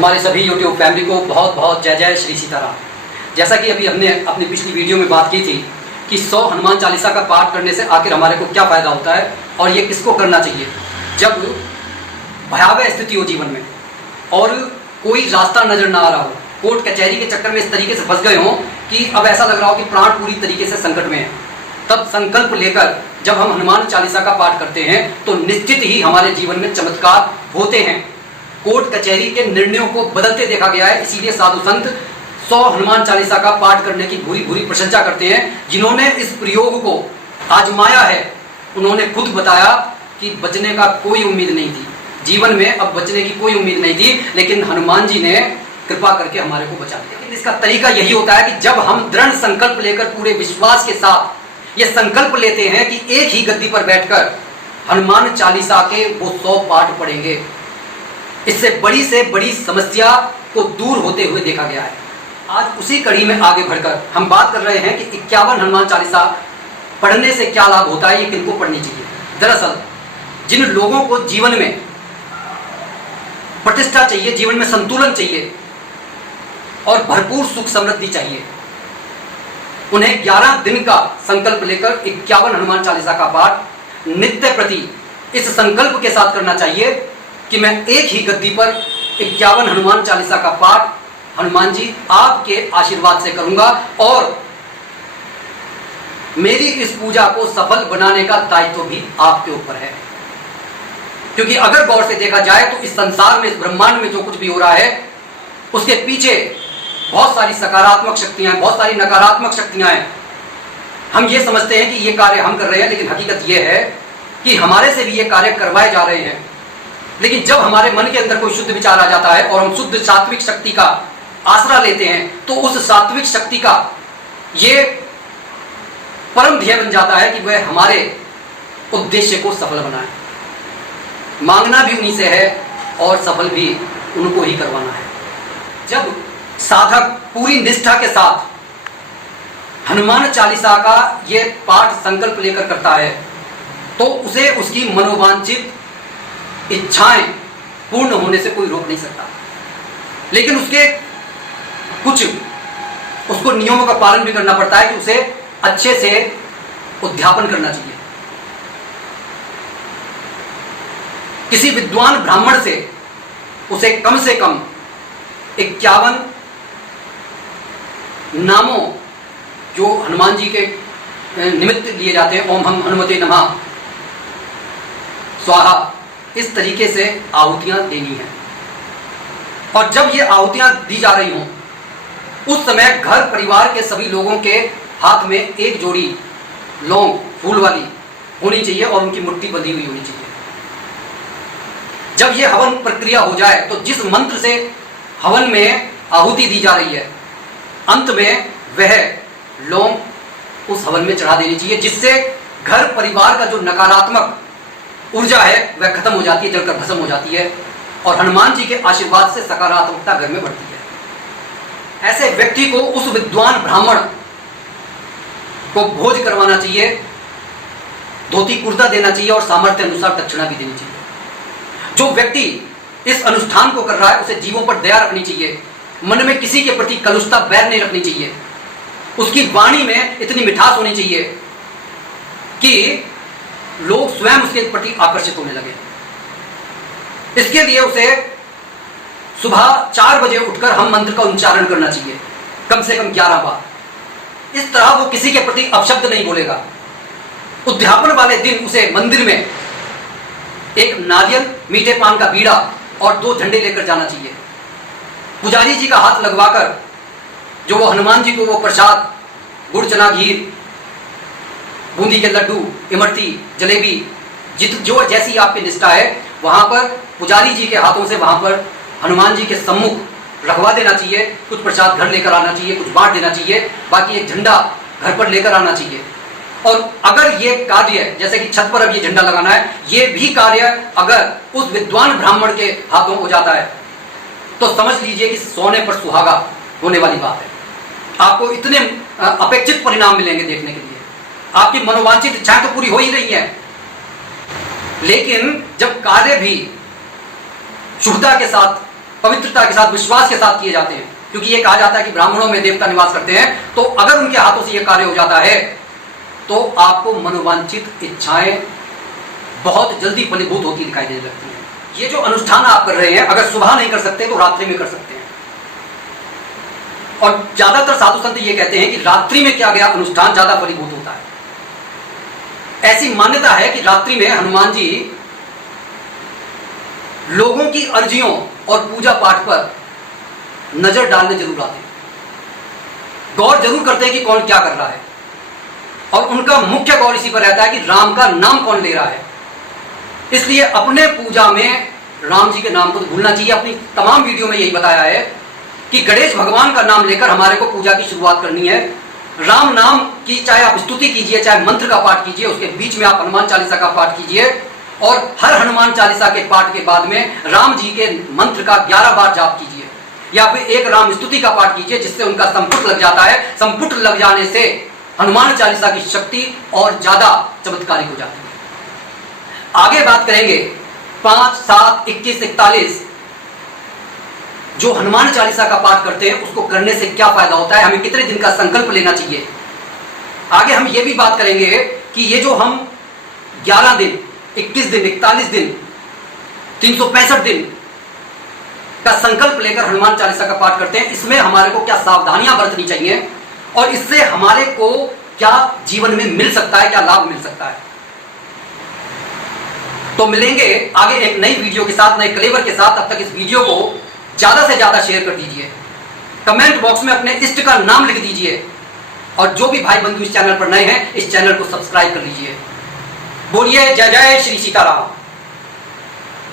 हमारे सभी YouTube family को बहुत बहुत जय जय श्री सीताराम। जैसा कि अभी हमने अपनी पिछली वीडियो में बात की थी कि 100 हनुमान चालीसा का पाठ करने से आखिर हमारे को क्या फ़ायदा होता है और ये किसको करना चाहिए जब भयावह स्थिति हो जीवन में और कोई रास्ता नज़र ना आ रहा हो, कोर्ट कचहरी के चक्कर में इस तरीके से फंस गए हों कि अब ऐसा लग रहा हो कि प्राण पूरी तरीके से संकट में है। तब संकल्प लेकर जब हम हनुमान चालीसा का पाठ करते हैं तो निश्चित ही हमारे जीवन में चमत्कार होते हैं। कोर्ट कचहरी के निर्णयों को बदलते देखा गया है, इसीलिए साधु संत 100 हनुमान चालीसा का पाठ करने की भूरी भूरी प्रशंसा करते हैं। जिन्होंने इस प्रयोग को आजमाया है उन्होंने खुद बताया कि बचने का कोई उम्मीद नहीं थी, जीवन में अब बचने की कोई उम्मीद नहीं थी, लेकिन हनुमान जी ने कृपा करके हमारे को बचा लिया। लेकिन इसका तरीका यही होता है कि जब हम दृढ़ संकल्प लेकर पूरे विश्वास के साथ ये संकल्प लेते हैं कि एक ही गद्दी पर बैठकर हनुमान चालीसा के वो 100 पाठ पढ़ेंगे, इससे बड़ी समस्या को दूर होते हुए देखा गया है। आज उसी कड़ी में आगे बढ़कर हम बात कर रहे हैं कि 51 हनुमान चालीसा पढ़ने से क्या लाभ होता है, ये किनको पढ़नी चाहिए। दरअसल जिन लोगों को जीवन में प्रतिष्ठा चाहिए, जीवन में संतुलन चाहिए और भरपूर सुख समृद्धि चाहिए, उन्हें 11 दिन का संकल्प लेकर 51 हनुमान चालीसा का पाठ नित्य प्रति इस संकल्प के साथ करना चाहिए कि मैं एक ही गद्दी पर 51 हनुमान चालीसा का पाठ हनुमान जी आपके आशीर्वाद से करूंगा और मेरी इस पूजा को सफल बनाने का दायित्व भी आपके ऊपर है। क्योंकि अगर गौर से देखा जाए तो इस संसार में, इस ब्रह्मांड में जो कुछ भी हो रहा है उसके पीछे बहुत सारी सकारात्मक शक्तियां हैं, बहुत सारी नकारात्मक शक्तियां हैं। हम ये समझते हैं कि ये कार्य हम कर रहे हैं, लेकिन हकीकत ये है कि हमारे से भी ये कार्य करवाए जा रहे हैं। लेकिन जब हमारे मन के अंदर कोई शुद्ध विचार आ जाता है और हम शुद्ध सात्विक शक्ति का आसरा लेते हैं तो उस सात्विक शक्ति का ये परम ध्येय बन जाता है कि वह हमारे उद्देश्य को सफल बनाए। मांगना भी उन्हीं से है और सफल भी उनको ही करवाना है। जब साधक पूरी निष्ठा के साथ हनुमान चालीसा का ये पाठ संकल्प लेकर करता है तो उसे उसकी मनोवांछित इच्छाएं पूर्ण होने से कोई रोक नहीं सकता। लेकिन उसके कुछ उसको नियमों का पालन भी करना पड़ता है कि उसे अच्छे से उद्यापन करना चाहिए। किसी विद्वान ब्राह्मण से उसे कम से कम 51 नामों जो हनुमान जी के निमित्त लिए जाते हैं, ओम हम हनुमते नमः स्वाहा, इस तरीके से आहुतियां देनी है। और जब ये आहुतियां दी जा रही हों उस समय घर परिवार के सभी लोगों के हाथ में एक जोड़ी लौंग फूल वाली होनी चाहिए और उनकी मुट्ठी बंधी हुई होनी चाहिए। जब ये हवन प्रक्रिया हो जाए तो जिस मंत्र से हवन में आहुति दी जा रही है अंत में वह लौंग उस हवन में चढ़ा देनी चाहिए, जिससे घर परिवार का जो नकारात्मक ऊर्जा है वह खत्म हो जाती है, जलकर भस्म हो जाती है और हनुमान जी के आशीर्वाद से सकारात्मकता घर में बढ़ती है। ऐसे व्यक्ति को उस विद्वान ब्राह्मण को भोज करवाना चाहिए, धोती कुर्ता देना चाहिए और सामर्थ्य अनुसार दक्षिणा भी देनी चाहिए। जो व्यक्ति इस अनुष्ठान को कर रहा है उसे जीवों पर दया रखनी चाहिए, मन में किसी के प्रति कलुषता बैर नहीं रखनी चाहिए, उसकी वाणी में इतनी मिठास होनी चाहिए कि लोग स्वयं उसके प्रति आकर्षित होने लगे। इसके लिए उसे सुबह 4 बजे उठकर हम मंत्र का उच्चारण करना चाहिए, कम से कम 11 बार। इस तरह वो किसी के प्रति अपशब्द नहीं बोलेगा। उद्यापन वाले दिन उसे मंदिर में एक नारियल, मीठे पान का बीड़ा और 2 झंडे लेकर जाना चाहिए। पुजारी जी का हाथ लगवाकर जो वो हनुमान जी को वो प्रसाद, गुड़ चना घी, बूंदी के लड्डू, इमरती, जलेबी, जो जैसी आपकी निष्ठा है वहां पर पुजारी जी के हाथों से वहां पर हनुमान जी के सम्मुख रखवा देना चाहिए। कुछ प्रसाद घर लेकर आना चाहिए, कुछ बांट देना चाहिए, बाकी एक झंडा घर पर लेकर आना चाहिए। और अगर ये कार्य, जैसे कि छत पर अब ये झंडा लगाना है, ये भी कार्य अगर उस विद्वान ब्राह्मण के हाथों हो जाता है तो समझ लीजिए कि सोने पर सुहागा होने वाली बात है। आपको इतने अपेक्षित परिणाम मिलेंगे देखने के लिए। आपकी मनोवांछित इच्छाएं तो पूरी हो ही रही हैं, लेकिन जब कार्य भी शुद्धता के साथ पवित्रता के साथ, विश्वास के साथ किए जाते हैं, क्योंकि ये कहा जाता है कि ब्राह्मणों में देवता निवास करते हैं। तो अगर उनके हाथों से यह कार्य हो जाता है तो आपको मनोवांछित इच्छाएं बहुत जल्दी फलीभूत होती दिखाई देने लगती हैं। ये जो अनुष्ठान आप कर रहे हैं, अगर सुबह नहीं कर सकते तो रात्रि में कर सकते हैं। और ज्यादातर साधु संत ये कहते हैं कि रात्रि में किया गया अनुष्ठान ज्यादा फलीभूत होता है। ऐसी मान्यता है कि रात्रि में हनुमान जी लोगों की अर्जियों और पूजा पाठ पर नजर डालने जरूर आते हैं, गौर जरूर करते हैं कि कौन क्या कर रहा है, और उनका मुख्य गौर इसी पर रहता है कि राम का नाम कौन ले रहा है। इसलिए अपने पूजा में राम जी के नाम को तो भूलना चाहिए। अपनी तमाम वीडियो में यही बताया है कि गणेश भगवान का नाम लेकर हमारे को पूजा की शुरुआत करनी है। राम नाम की चाहे आप स्तुति कीजिए, चाहे मंत्र का पाठ कीजिए, उसके बीच में आप हनुमान चालीसा का पाठ कीजिए, और हर हनुमान चालीसा के पाठ के बाद में राम जी के मंत्र का 11 बार जाप कीजिए, या फिर एक राम स्तुति का पाठ कीजिए, जिससे उनका संपुट लग जाता है। संपुट लग जाने से हनुमान चालीसा की शक्ति और ज्यादा चमत्कारिक हो जाती है। आगे बात करेंगे 5, 7, 21, 41 जो हनुमान चालीसा का पाठ करते हैं उसको करने से क्या फायदा होता है, हमें कितने दिन का संकल्प लेना चाहिए। आगे हम ये भी बात करेंगे कि ये जो हम 11 दिन, 21 दिन, 41 दिन, 365 दिन का संकल्प लेकर हनुमान चालीसा का पाठ करते हैं, इसमें हमारे को क्या सावधानियां बरतनी चाहिए और इससे हमारे को क्या जीवन में मिल सकता है, क्या लाभ मिल सकता है। तो मिलेंगे आगे एक नई वीडियो के साथ, नए क्लेवर के साथ। तब तक इस वीडियो को ज्यादा से ज्यादा शेयर कर दीजिए, कमेंट बॉक्स में अपने इष्ट का नाम लिख दीजिए, और जो भी भाई बंधु इस चैनल पर नए हैं इस चैनल को सब्सक्राइब कर लीजिए। बोलिए जय जय श्री सीताराम।